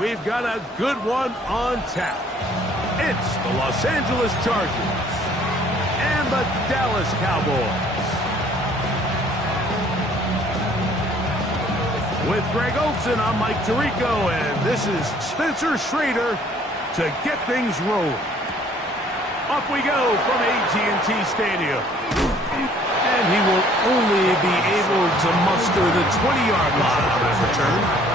We've got a good one on tap. It's the Los Angeles Chargers and the Dallas Cowboys. With Greg Olson, I'm Mike Tirico, and this is Spencer Schrader to get things rolling. Off we go from AT&T Stadium. And he will only be able to muster the 20-yard line on that return.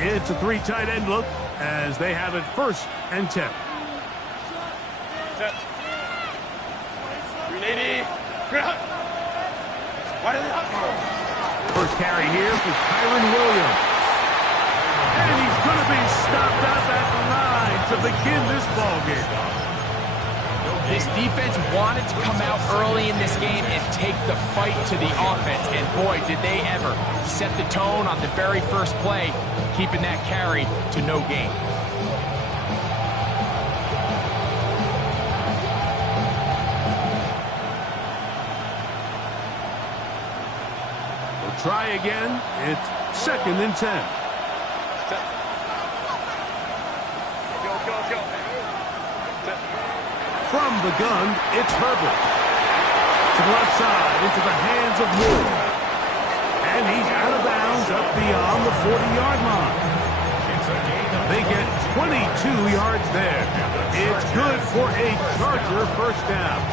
It's a three tight end look as they have it 1st and 10. Set. 380. First carry here for Kyron Williams. And he's going to be stopped at that line to begin this ballgame. This defense wanted to come out early in this game and take the fight to the offense. And boy, did they ever set the tone on the very first play, keeping that carry to no gain. We'll try again. It's 2nd and 10. Go. From the gun, it's Herbert. To the left side, into the hands of Moore. And he's out of bounds up beyond the 40-yard line. They get 22 yards there. It's good for a Charger 1st down.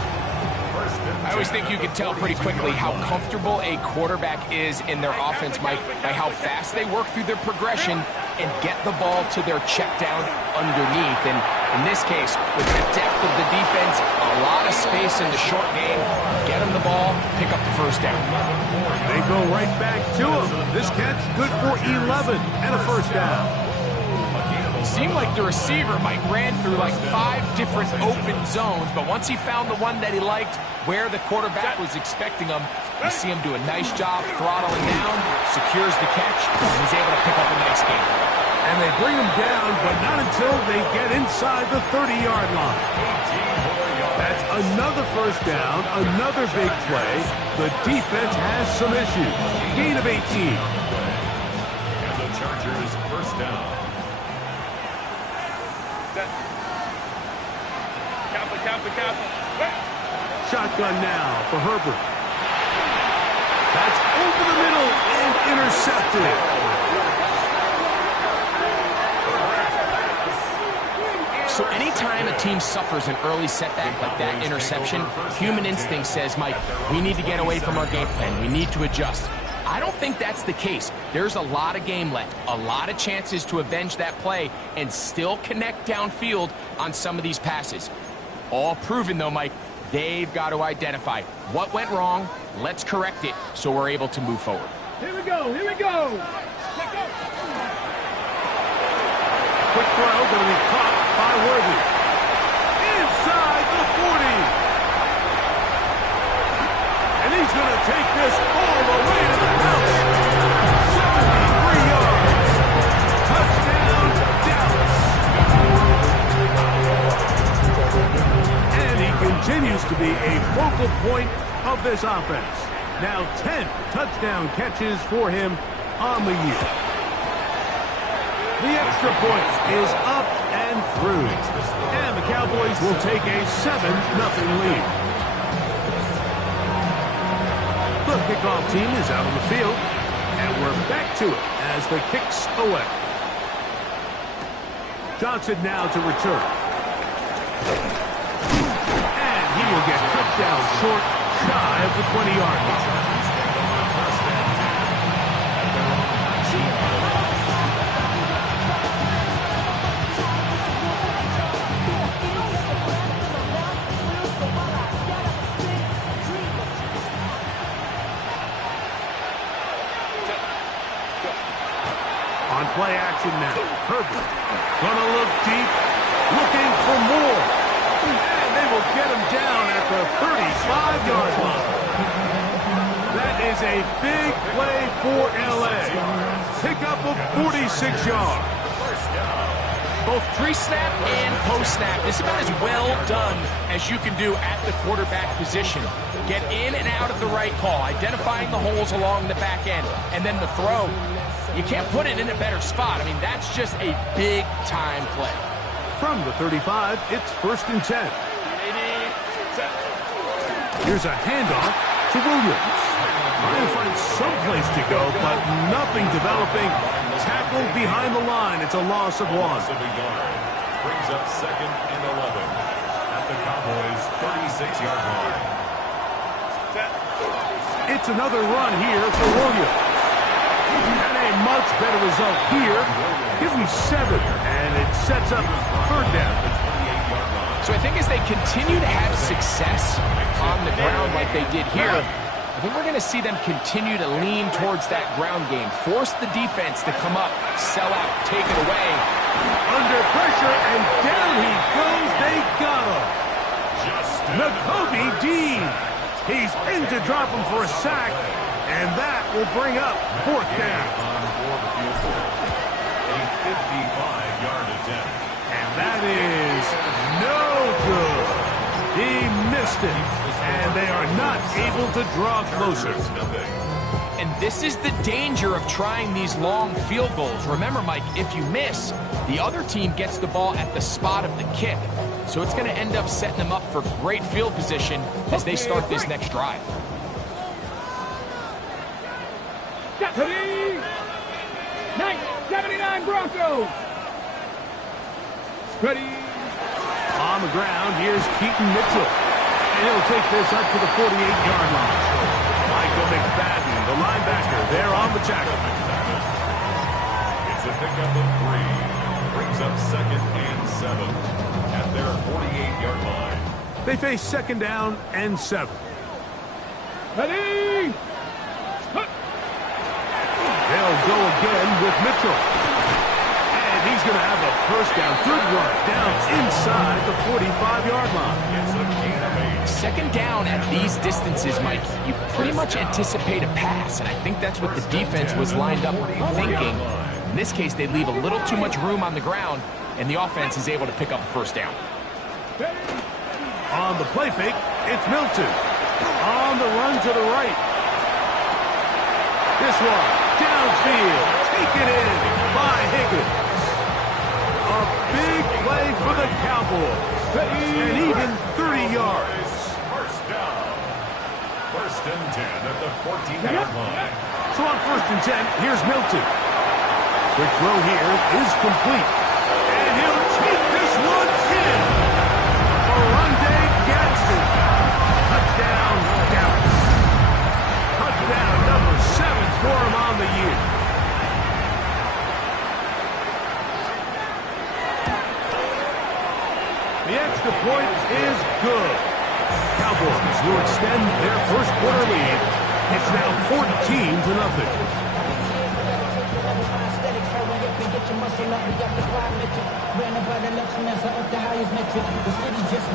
I always think you can tell pretty quickly how comfortable a quarterback is in their offense, Mike, by how fast they work through their progression and get the ball to their check down underneath. And in this case, with the depth of the defense, a lot of space in the short game, get them the ball, pick up the 1st down. They go right back to him. This catch good for 11 and a 1st down. Seemed like the receiver, Mike, ran through like 5 different open zones, but once he found the one that he liked, where the quarterback was expecting him, you see him do a nice job throttling down, secures the catch, and he's able to pick up a nice gain. And they bring him down, but not until they get inside the 30-yard line. That's another 1st down, another big play. The defense has some issues. Gain of 18. And the Chargers 1st down. Cap. Shotgun now for Herbert. That's over the middle and intercepted. So anytime a team suffers an early setback like that interception, human instinct says, Mike, we need to get away from our game plan. We need to adjust. I don't think that's the case. There's a lot of game left, a lot of chances to avenge that play and still connect downfield on some of these passes. All proven, though, Mike, they've got to identify what went wrong, let's correct it so we're able to move forward. Here we go. Quick throw, going to be caught by Worthy. Inside the 40. And he's going to take this all the way to the house. 73 yards. Touchdown, Dallas. And he continues to be a focal point of this offense. Now 10 touchdown catches for him on the year. The extra point is up and through. And the Cowboys will take a 7-0 lead. The kickoff team is out on the field. And we're back to it as the kick's away. Johnson now to return. And he will get cut down short, shy of the 20-yard line. On play action now. Herbert gonna look deep, looking for more. And they will get him down at the 35-yard line. That is a big play for L.A. Pickup of 46 yards. Both pre-snap and post-snap, this is about as well done as you can do at the quarterback position. Get in and out of the right call, identifying the holes along the back end, and then the throw. You can't put it in a better spot. I mean, that's just a big-time play. From the 35, it's 1st and 10. Here's a handoff to Williams. Trying to find some place to go, but nothing developing. Tackled behind the line. It's a loss of 1. Brings up 2nd and 11 at the Cowboys' 36-yard line. It's another run here for Williams. And a much better result here. Give him 7, and it sets up 3rd down. So I think as they continue to have success on the ground like they did here, I think we're going to see them continue to lean towards that ground game. Force the defense to come up, sell out, take it away. Under pressure, and down he goes. They got him. Nakobe Dean. He's in to drop him for a sack, and that will bring up 4th down. A 55-yard attempt. And that is no good. He missed it, and they are not able to draw closer. And this is the danger of trying these long field goals. Remember, Mike, if you miss, the other team gets the ball at the spot of the kick. So it's going to end up setting them up for great field position as they start this next drive. Ready? 79 Broncos. Ready? On the ground, here's Keaton Mitchell. And he'll take this up to the 48-yard line. Michael McFadden, the linebacker, there on the tackle. It's a pickup of 3. Brings up 2nd and 7 at their 48-yard line. They face 2nd down and 7. Ready? They'll go again with Mitchell. And he's going to have a 1st down. Good run down inside the 45-yard line. It's a gain of 8. 2nd down at these distances, Mike, you pretty much anticipate a pass, and I think that's what the defense was lined up thinking. In this case, they leave a little too much room on the ground, and the offense is able to pick up a 1st down. On the play fake, it's Milton. On the run to the right. This one, downfield, taken in by Higgins. A big play for the Cowboys. And even 30 yards. 1st down. 1st and 10 at the 14-yard line. So on 1st and 10, here's Milton. The throw here is complete. And he'll take this one in. Orlando Gadsden. Touchdown, Dallas. Touchdown number 7 for him on the year. The extra point is good. Cowboys will extend their 1st quarter lead. It's now 14-0.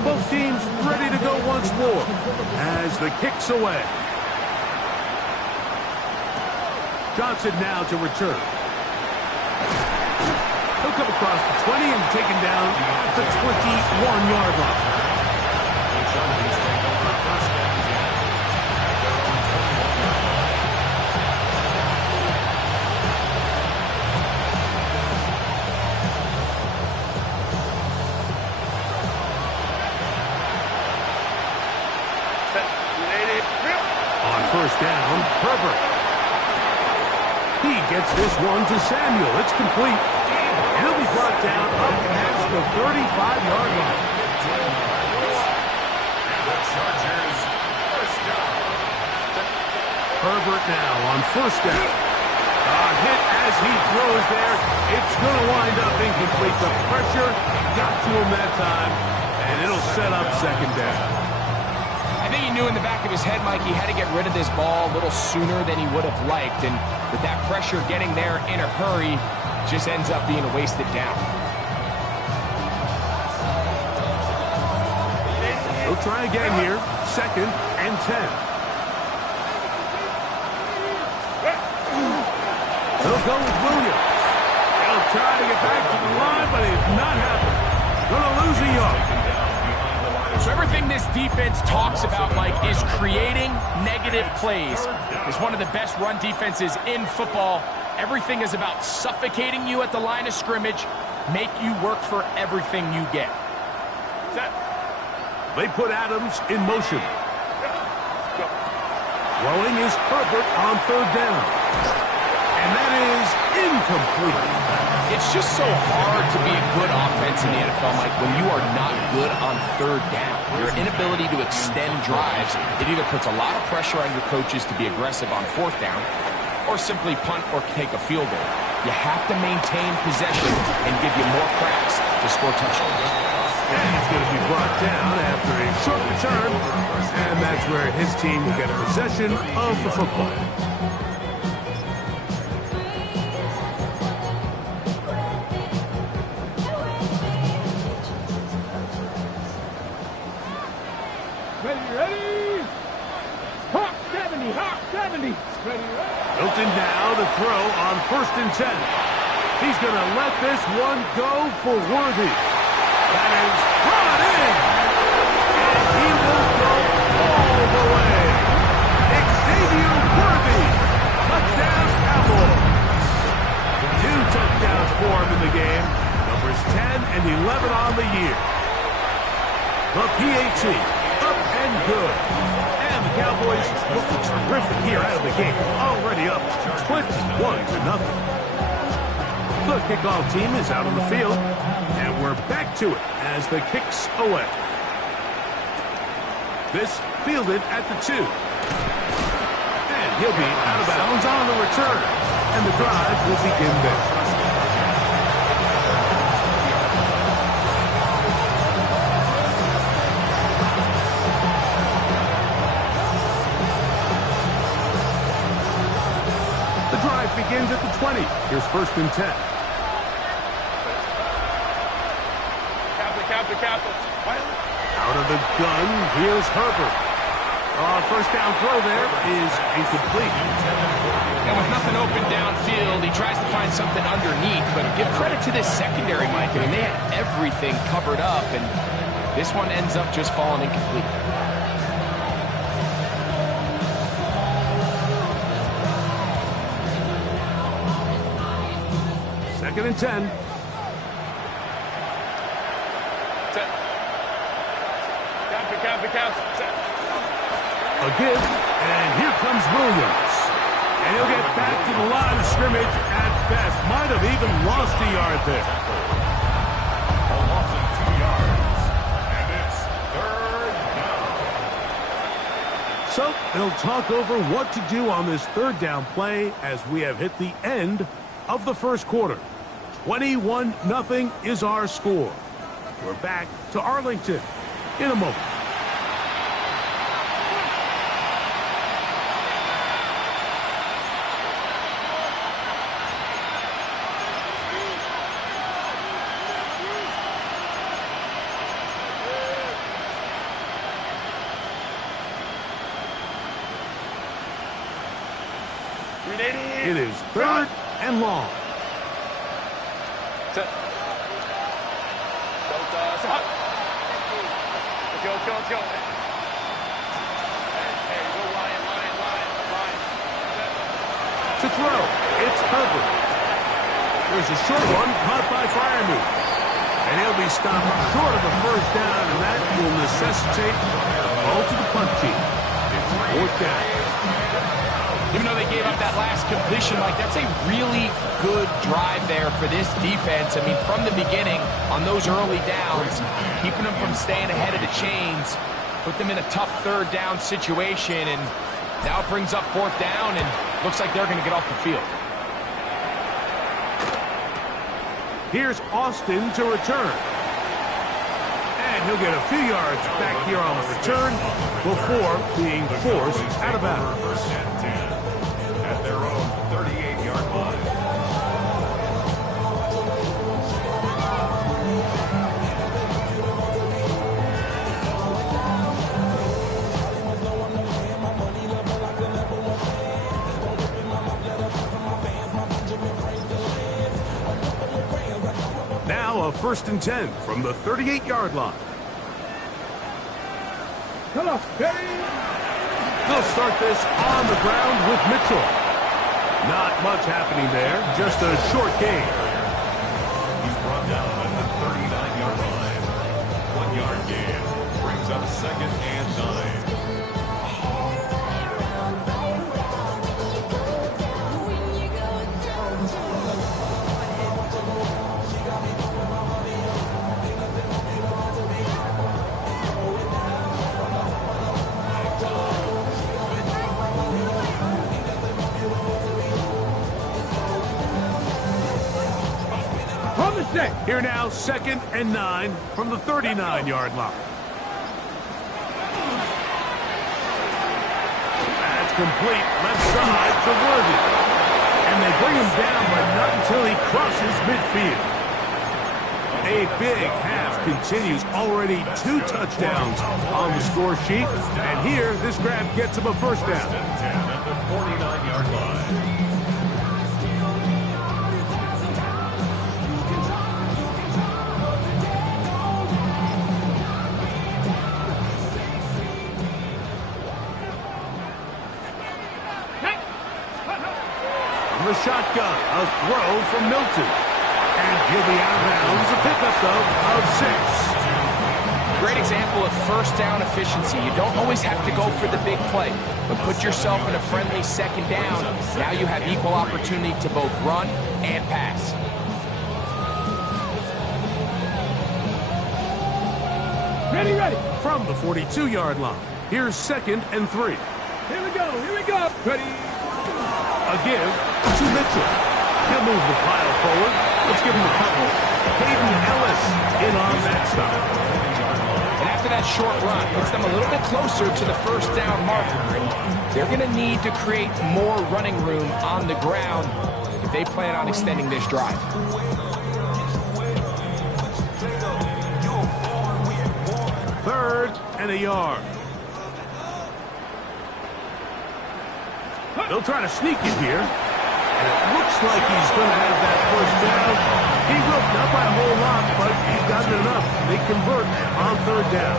Both teams ready to go once more as the kick's away. Johnson now to return. He'll come across the 20 and taken down at the 21-yard line. The Chargers take over 1st and 10 at their own 21-yard line. On 1st down, Herbert. He gets this one to Samuel. It's complete. He'll be brought down up past the 35-yard line. And the Chargers 1st down. Herbert now on 1st down. A hit as he throws there. It's going to wind up incomplete. The pressure got to him that time, and it'll set up 2nd down. I think he knew in the back of his head, Mike, he had to get rid of this ball a little sooner than he would have liked. And with that pressure getting there in a hurry, just ends up being a wasted down. He'll try again here. 2nd and 10. He'll go with Williams. He'll try to get back to the line, but it's not happening. Gonna lose a yard. So everything this defense talks about, Mike, is creating negative plays. It's one of the best run defenses in football. Everything is about suffocating you at the line of scrimmage, make you work for everything you get. Set. They put Adams in motion. Throwing is Herbert on third down. And that is incomplete. It's just so hard to be a good offense in the NFL, Mike, when you are not good on third down. Your inability to extend drives, it either puts a lot of pressure on your coaches to be aggressive on fourth down or simply punt or take a field goal. You have to maintain possession and give you more cracks to score touchdowns. And he's going to be brought down after a short return, and that's where his team will get possession of the football. Ready. Hawk 70, Hawk 70. Ready. Hilton now to throw on 1st and 10. He's going to let this one go for Worthy. That is brought in. And he will go all the way. Xavier Worthy. Touchdown Cowboys. 2 touchdowns for him in the game. Numbers 10 and 11 on the year. The PAT up and good. And the Cowboys look terrific here out of the game. Already up 21-0. The kickoff team is out on the field. And we're back to it as the kicks away. This fielded at the 2. And he'll be out of bounds on the return. And the drive will begin there. Begins at the 20. Here's 1st and 10. Captain. Out of the gun, here's Herbert. First down throw there is incomplete. And with nothing open downfield, he tries to find something underneath, but give credit to this secondary, Mike. I mean, they had everything covered up, and this one ends up just falling incomplete. 2nd and 10. Set. Captain. Set. A give, and here comes Williams. And he'll get back to the line of scrimmage at best. Might have even lost a yard there. A loss of 2 yards. And it's 3rd down. So they'll talk over what to do on this 3rd down play as we have hit the end of the first quarter. 21-0 is our score. We're back to Arlington in a moment. It is 3rd and long. Set. Let's go. Hey, go line. To throw, it's Herbert. There's a short one caught by Freiermuth. And he'll be stopped short of the 1st down, and that will necessitate a call to the punt team. It's 4th down. Even though they gave up that last completion, Mike, that's a really good drive there for this defense. I mean, from the beginning, on those early downs, keeping them from staying ahead of the chains, put them in a tough 3rd down situation, and now it brings up 4th down, and looks like they're going to get off the field. Here's Austin to return. And he'll get a few yards back here on the return before being forced out of bounds. 1st and 10 at their own 38-yard line. now 1st and 10 from the 38-yard line. Come on, ready? They'll start this on the ground with Mitchell. Not much happening there, just a short gain. He's brought down at the 39-yard line. 1-yard gain brings up 2nd and 9. Here now, 2nd and 9 from the 39-yard line. That's complete, left side to Worthy. And they bring him down, but not until he crosses midfield. A big half continues, already 2 touchdowns on the score sheet. And here, this grab gets him a 1st down. 10 at the 49-yard line. The shotgun, a throw from Milton. And he'll be out of bounds, a pickup, though, of 6. Great example of 1st down efficiency. You don't always have to go for the big play, but put yourself in a friendly 2nd down. Now you have equal opportunity to both run and pass. Ready, ready. From the 42-yard line, here's 2nd and 3. Here we go, ready. A give to Mitchell. He'll move the pile forward. Let's give him a couple. Hayden Ellis in on that stop. And after that short run, puts them a little bit closer to the 1st down marker. They're going to need to create more running room on the ground if they plan on extending this drive. 3rd and a yard. They'll try to sneak it here. And it looks like he's going to have that 1st down. He will, not by a whole lot, but he's got it enough. They convert on 3rd down.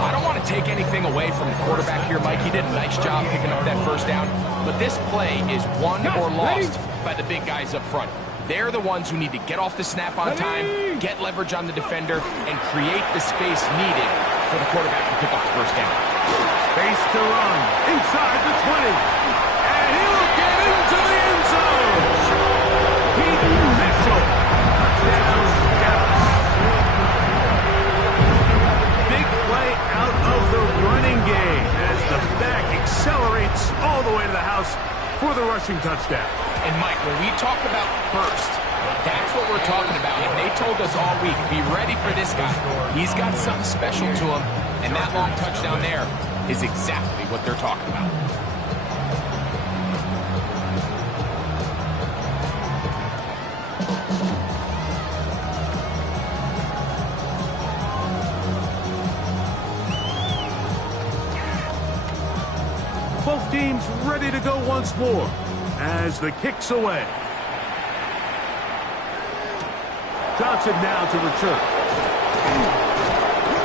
I don't want to take anything away from the quarterback here, Mike. He did a nice job picking up that 1st down. But this play is won or lost by the big guys up front. They're the ones who need to get off the snap on time, get leverage on the defender, and create the space needed for the quarterback to pick up the 1st down. Space to run inside the 20. And he'll get into the end zone. Peyton Mitchell. Touchdown, Scouts. Big play out of the running game as the back accelerates all the way to the house for the rushing touchdown. And Mike, when we talk about burst, that's what we're talking about. And they told us all week, be ready for this guy. He's got something special to him. And that long touchdown there is exactly what they're talking about. Both teams ready to go once more as the kick's away. Johnson now to return.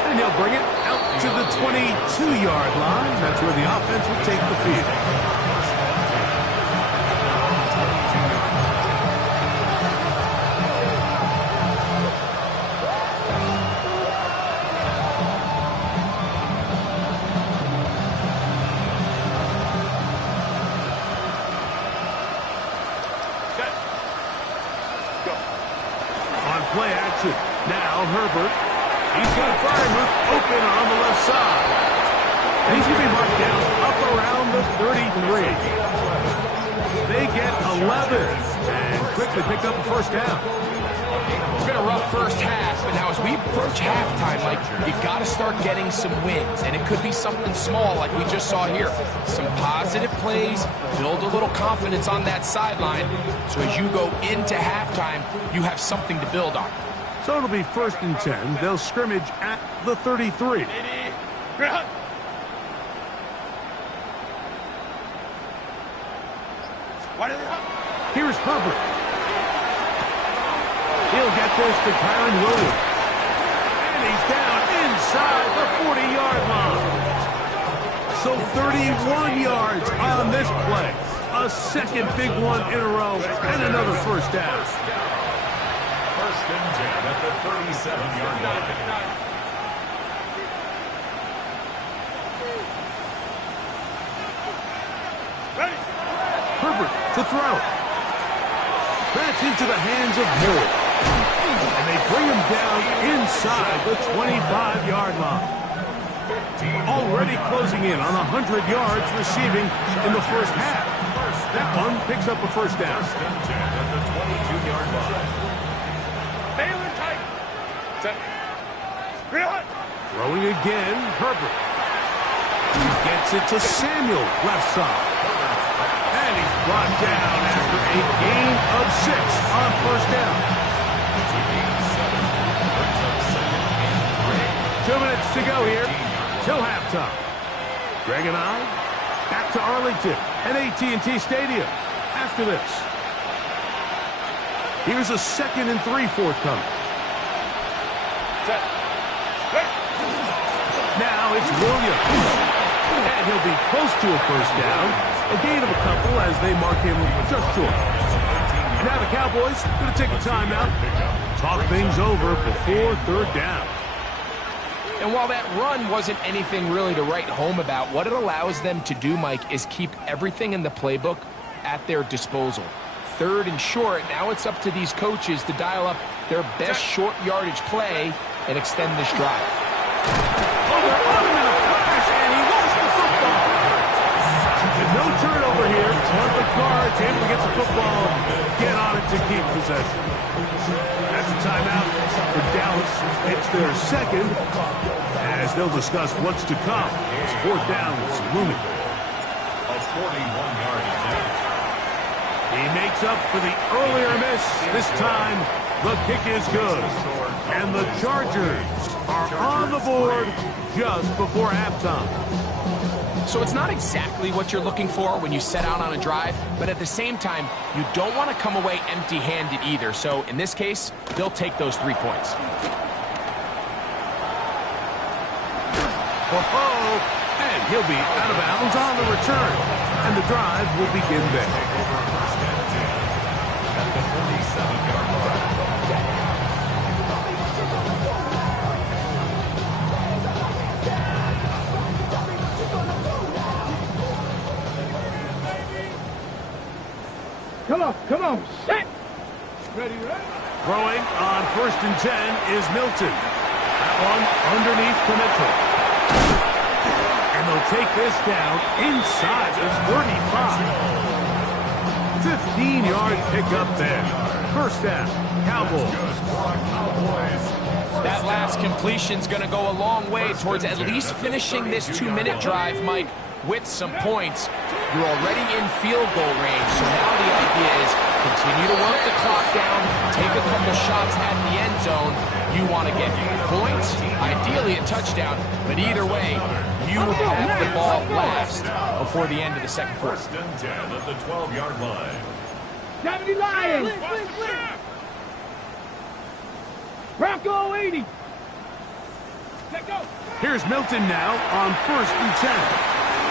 And he'll bring it out to the 22-yard line. That's where the offense will take the field. Play action. Now Herbert. He's got Fryermuth open on the left side. And he's going to be marked down up around the 33. They get 11 and quickly pick up a 1st down. It's been a rough 1st half, but now as we approach halftime, like, you got to start getting some wins. And it could be something small like we just saw here. Some positive plays, build a little confidence on that sideline. So as you go into halftime, you have something to build on. So it'll be 1st and 10. They'll scrimmage at the 33. Here's Herbert. He'll He'll get this to Kyron Williams. And he's down inside the 40-yard line. So 31 yards on this play. A second big one in a row and another first down. First and 10 at the 37-yard line. Herbert to throw. That's into the hands of Moore. And they bring him down inside the 25-yard line. Already closing in on 100 yards receiving in the first half. That one picks up a first down. First and 10 at the 22-yard line. Baylor tight. Set. Reel it. Throwing again, Herbert. He gets it to Samuel, left side. And he's brought down after a gain of 6 on first down. To gain 7. Brings up second and 2 minutes to go here till halftime. Greg and I back to Arlington at AT&T Stadium after this. Here's a 2nd and 3 forthcoming. Set. Straight. Now it's Williams. And he'll be close to a first down. A gain of a couple as they mark him just short. Now the Cowboys going to take a timeout. Talk things over before third down. And while that run wasn't anything really to write home about, what it allows them to do, Mike, is keep everything in the playbook at their disposal. 3rd and short, now it's up to these coaches to dial up their best short yardage play and extend this drive. They're on him in a flash, and he lost the football. No turnover here, but the guard's able to get the football, get on it to keep possession. That's a timeout for Dallas. It's their 2nd, as they'll discuss what's to come. It's 4th down, it's looming. A 41-yard attempt. He makes up for the earlier miss. This time, the kick is good. And the Chargers are on the board just before halftime. So it's not exactly what you're looking for when you set out on a drive, but at the same time, you don't want to come away empty-handed either. So in this case, they'll take those 3 points. Oh, and he'll be out of bounds on the return. And the drive will begin there. First and 10 at the 47-yard line. Come on, set. Ready, ready. Throwing on 1st and 10 is Milton. That one underneath to Mitchell. And they'll take this down inside the 35. 15-yard pickup there. First down, Cowboys. That last completion's going to go a long way towards at least finishing this 2-minute drive, Mike, with some points. You're already in field goal range, so now the idea is continue to work the clock down, take a couple shots at the end zone. You want to get points, ideally a touchdown, but either way, you have the ball last before the end of the second quarter. First and 10 at the 12-yard line. 70 Lions. Bronco 80. Let go. Here's Milton now on 1st and 10.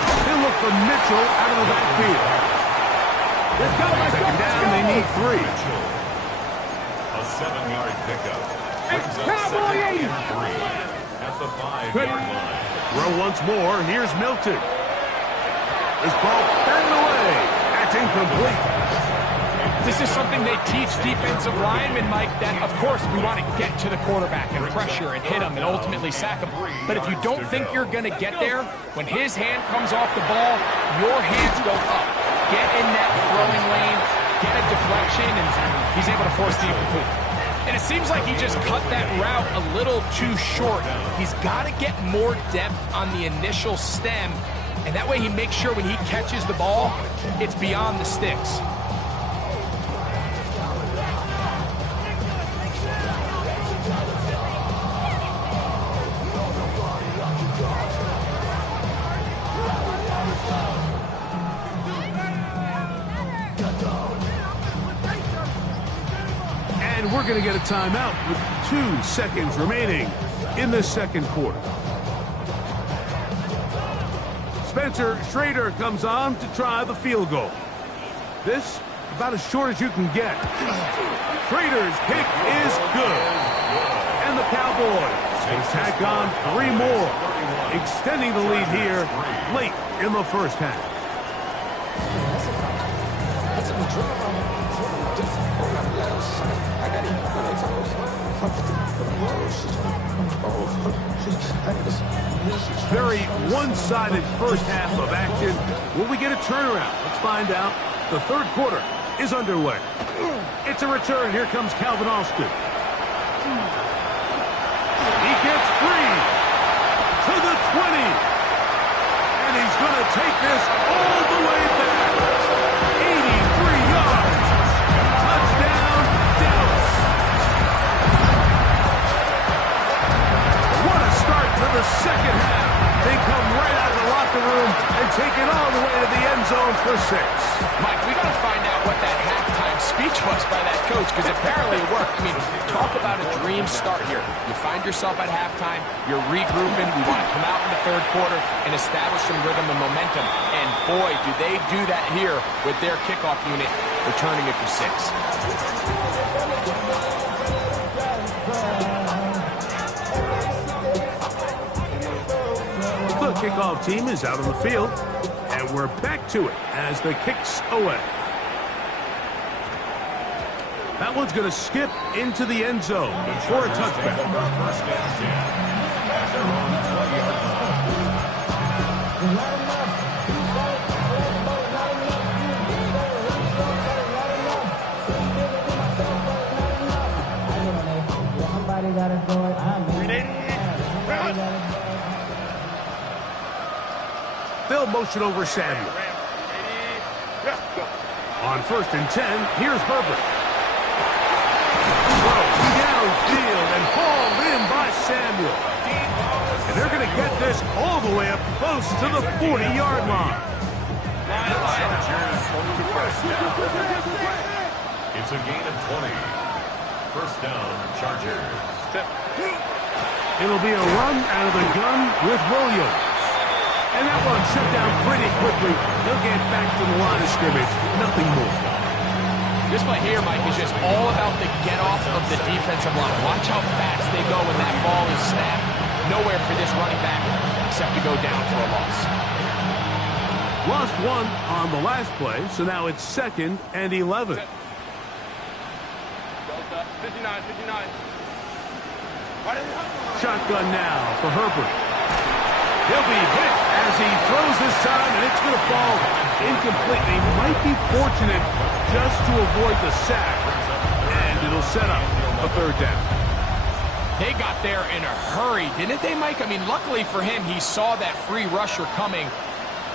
They'll look for Mitchell out of the backfield. Let's go. Second down, they need 3. A 7-yard pickup. Brings up Cowboy 80. second and 3 at the 5-yard line. Throw once more. Here's Milton. This ball batted away. That's incomplete. This is something they teach defensive linemen, Mike, that, of course, we want to get to the quarterback and pressure and hit him and ultimately sack him. But if you don't think you're going to get there, when his hand comes off the ball, your hands go up. Get in that throwing lane, get a deflection, and he's able to force the incomplete. And it seems like he just cut that route a little too short. He's got to get more depth on the initial stem, and that way he makes sure when he catches the ball, it's beyond the sticks. And we're going to get a timeout with 2 seconds remaining in the second quarter. Spencer Schrader comes on to try the field goal. This about as short as you can get. Schrader's kick is good. And the Cowboys can tack on 3 more, extending the lead here late in the first half. Very one-sided first half of action. Will we get a turnaround? Let's find out. The third quarter is underway. It's a return. Here comes Calvin Austin. He gets free to the 20. And he's going to take this all the way back. 83 yards. Touchdown, Dallas. What a start to the second half. They come right out of the locker room and take it all the way to the end zone for 6. Mike, we got to find out what that halftime speech was by that coach, because apparently it worked. I mean, talk about a dream start here. You find yourself at halftime, you're regrouping, we want to come out in the third quarter and establish some rhythm and momentum. And boy, do they do that here with their kickoff unit, returning it for 6. The kickoff team is out on the field, and we're back to it as the kick's away. That one's going to skip into the end zone for a touchback. Somebody gotta do it. They'll motion over Samuel. On 1st and 10, here's Herbert. Downfield and hauled in by Samuel. And they're going to get this all the way up close to the 40-yard line. It's a gain of 20. First down, Chargers. It'll be a run out of the gun with Williams. And that one shut down pretty quickly. They'll get back to the line of scrimmage. Nothing more. This play here, Mike, is just all about the get-off of the defensive line. Watch how fast they go when that ball is snapped. Nowhere for this running back except to go down for a loss. Lost 1 on the last play, so now it's 2nd and 11. 59, 59. Shotgun now for Herbert. He'll be hit as he throws this time, and it's going to fall incomplete. He might be fortunate just to avoid the sack, and it'll set up a 3rd down. They got there in a hurry, didn't they, Mike? I mean, luckily for him, he saw that free rusher coming,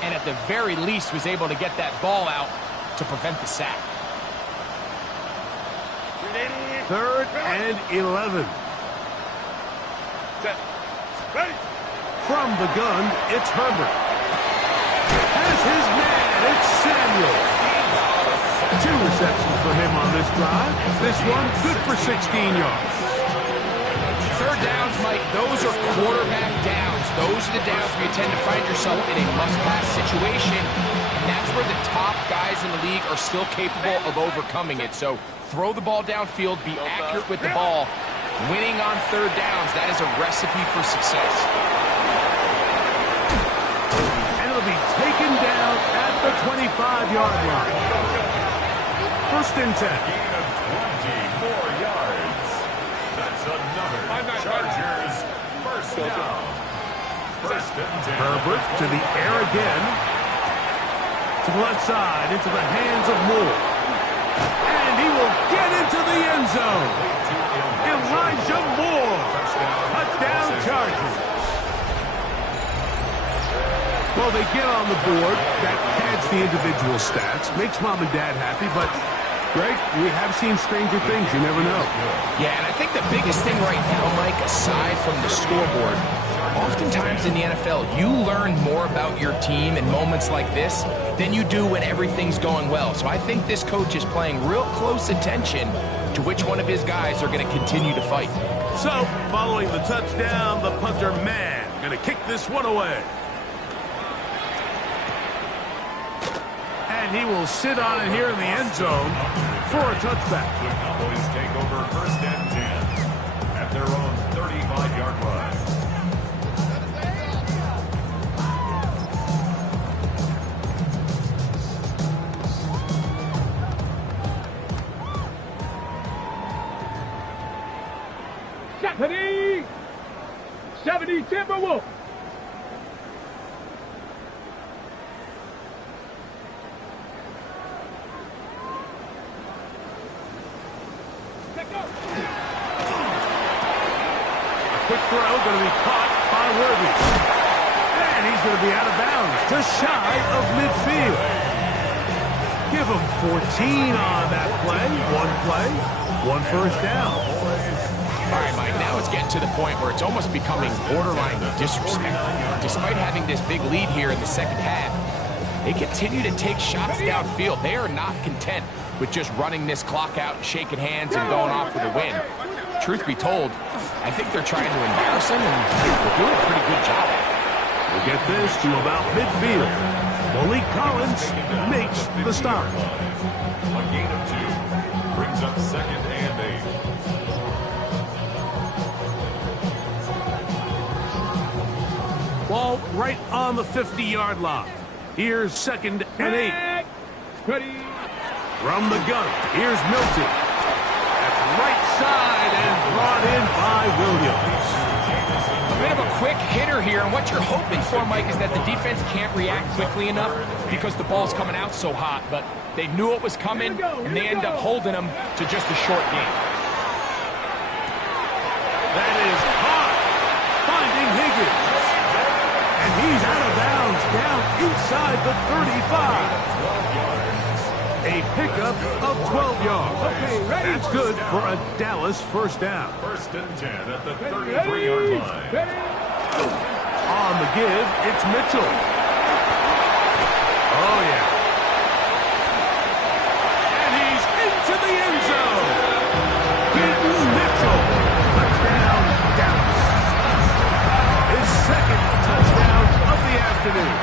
and at the very least was able to get that ball out to prevent the sack. 3rd and 11. Set. Ready. From the gun, it's Herbert. Has his man, it's Samuel. 2 receptions for him on this drive. This one good for 16 yards. 3rd downs, Mike, those are quarterback downs. Those are the downs where you tend to find yourself in a must-pass situation, and that's where the top guys in the league are still capable of overcoming it. So throw the ball downfield, be accurate with the ball. Winning on 3rd downs, that is a recipe for success. And it'll be taken down at the 25-yard line. 1st and 10. Gain of 24 yards. That's another Chargers first down. 1st and 10. Herbert to the air again. To the left side, into the hands of Moore. And he will get into the end zone. Elijah Moore. Touchdown Chargers. Well, they get on the board. That adds the individual stats. Makes mom and dad happy, but Greg, we have seen stranger things. You never know. Yeah, and I think the biggest thing right now, Mike, aside from the scoreboard, Oftentimes in the NFL, you learn more about your team in moments like this than you do when everything's going well. So I think this coach is paying real close attention to which one of his guys are going to continue to fight. So, following the touchdown, the punter man going to kick this one away. And he will sit on it here in the end zone for a touchback. The Cowboys take over 1st and 10 at their own 35-yard line. Stephanie! 70 Timberwolf! Quick throw going to be caught by Worthy. And he's going to be out of bounds, just shy of midfield. Give him 14 on that play. One first down. All right, Mike, now it's getting to the point where it's almost becoming borderline disrespectful. Despite having this big lead here in the second half, they continue to take shots downfield. They are not content with just running this clock out and shaking hands and going off with a win. Truth be told, I think they're trying to embarrass him, and they're doing a pretty good job at it. We'll get this to about midfield. Malik Collins makes the stop. A gain of 2 brings up 2nd and 8. Ball right on the 50-yard line. Here's 2nd and 8. Ready? From the gun, here's Milton. That's right side and brought in by Williams. A bit of a quick hitter here, and what you're hoping for, Mike, is that the defense can't react quickly enough because the ball's coming out so hot, but they knew it was coming, and they end up holding them to just a short game. That is caught, finding Higgins. And he's out of bounds, down inside the 35. A pickup of 12 yards. Okay, ready? That's good for a Dallas first down. 1st and 10 at the 33-yard line. Ready? On the give, it's Mitchell. Oh, yeah. And he's into the end zone. Keaton Mitchell. Touchdown, Dallas. His 2nd touchdown of the afternoon.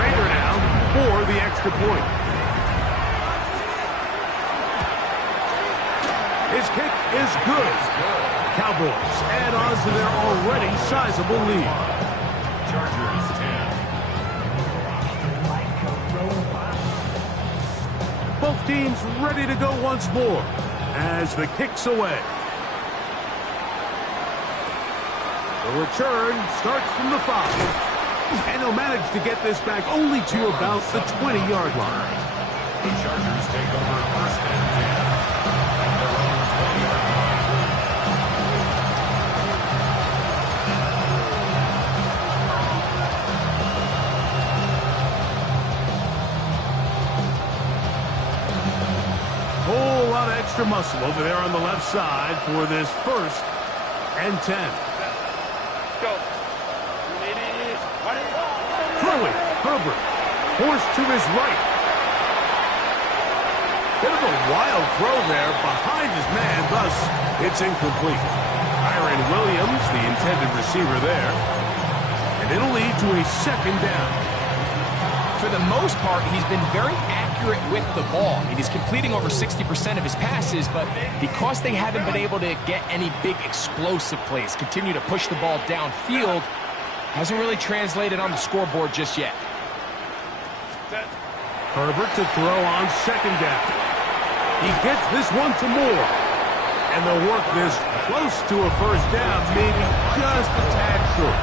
Raider down for the extra point. His kick is good. Cowboys add on to their already sizable lead. Chargers 10. Both teams ready to go once more as the kick's away. The return starts from the 5. And he'll manage to get this back only to about the 20-yard line. The Chargers take over 1st and 10. Whole lot of extra muscle over there on the left side for this 1st and 10. Go. Throwing, Herbert, forced to his right. Bit of a wild throw there behind his man, thus it's incomplete. Kyren Williams, the intended receiver there. And it'll lead to a 2nd down. For the most part, he's been very accurate with the ball. I mean, he's completing over 60% of his passes, but because they haven't been able to get any big explosive plays, continue to push the ball downfield, hasn't really translated on the scoreboard just yet. Herbert to throw on 2nd down. He gets this one to Moore. And they'll work this close to a 1st down, maybe just a tad short.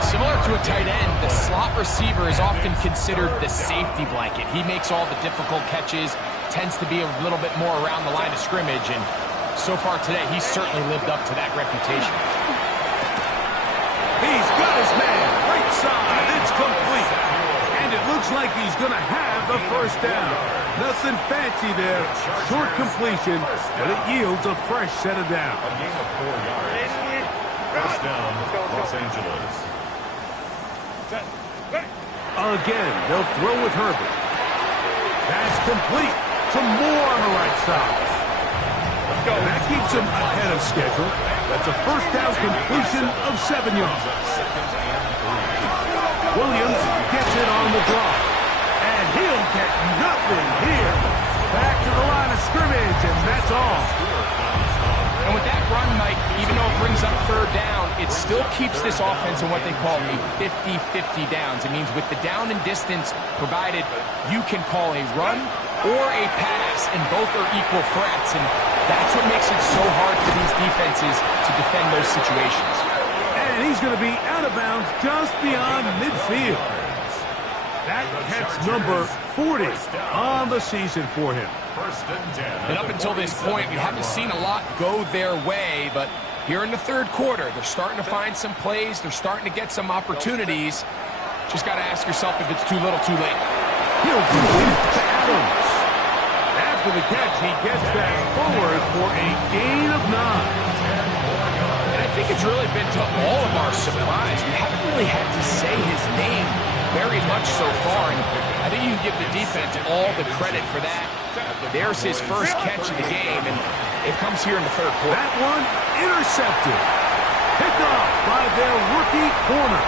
Similar to a tight end, the slot receiver is often considered the safety blanket. He makes all the difficult catches, tends to be a little bit more around the line of scrimmage, and so far today, he's certainly lived up to that reputation. He's got his man, right side, it's complete. And it looks like he's going to have the 1st down. Nothing fancy there, short completion, but it yields a fresh set of downs. A gain of 4 yards. First down, Los Angeles. Again, they'll throw with Herbert. That's complete. Some more on the right side. And that keeps him ahead of schedule. That's a first down completion of 7 yards. Williams gets it on the draw. And he'll get nothing here. Back to the line of scrimmage, and that's all. And with that run, Mike, even though it brings up third down, it still keeps this offense in what they call a 50-50 downs. It means with the down and distance provided, you can call a run or a pass, and both are equal threats. And that's what makes it so hard for these defenses to defend those situations. And he's going to be out of bounds just beyond midfield. That catch number 40 on the season for him. First and 10. And up until this point, we haven't seen a lot go their way, but here in the third quarter, they're starting to find some plays. They're starting to get some opportunities. Just got to ask yourself if it's too little, too late. He'll do it to Adams. After the catch, he gets that forward for a gain of 9. And I think it's really been to all of our surprise. We haven't really had to say his name very much so far, and I think you can give the defense all the credit for that. There's his first catch of the game, and it comes here in the third quarter. That one intercepted. Picked off by their rookie corner.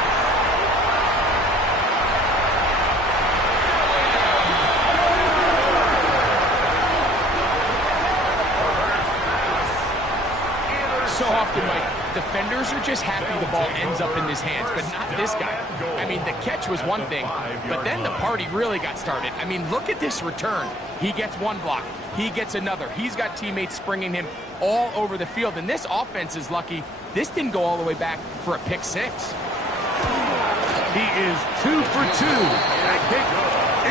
So often, Mike, defenders are just happy the ball ends up in his hands, but not this guy. I mean, the catch was one thing, but then the party really got started. I mean, look at this return. He gets one block. He gets another. He's got teammates springing him all over the field, and this offense is lucky. This didn't go all the way back for a pick six. He is 2 for 2. That kick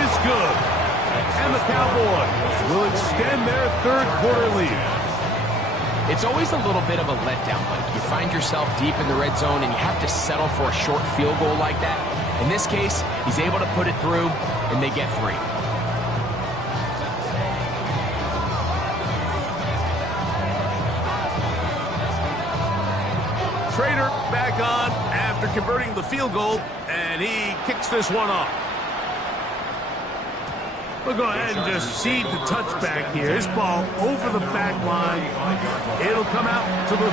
is good. And the Cowboys will extend their third quarter lead. It's always a little bit of a letdown, Mike. You find yourself deep in the red zone, and you have to settle for a short field goal like that. In this case, he's able to put it through, and they get 3. Trader back on after converting the field goal, and he kicks this one off. We'll go ahead and just seed the touchback here. This ball over the back line. It'll come out to the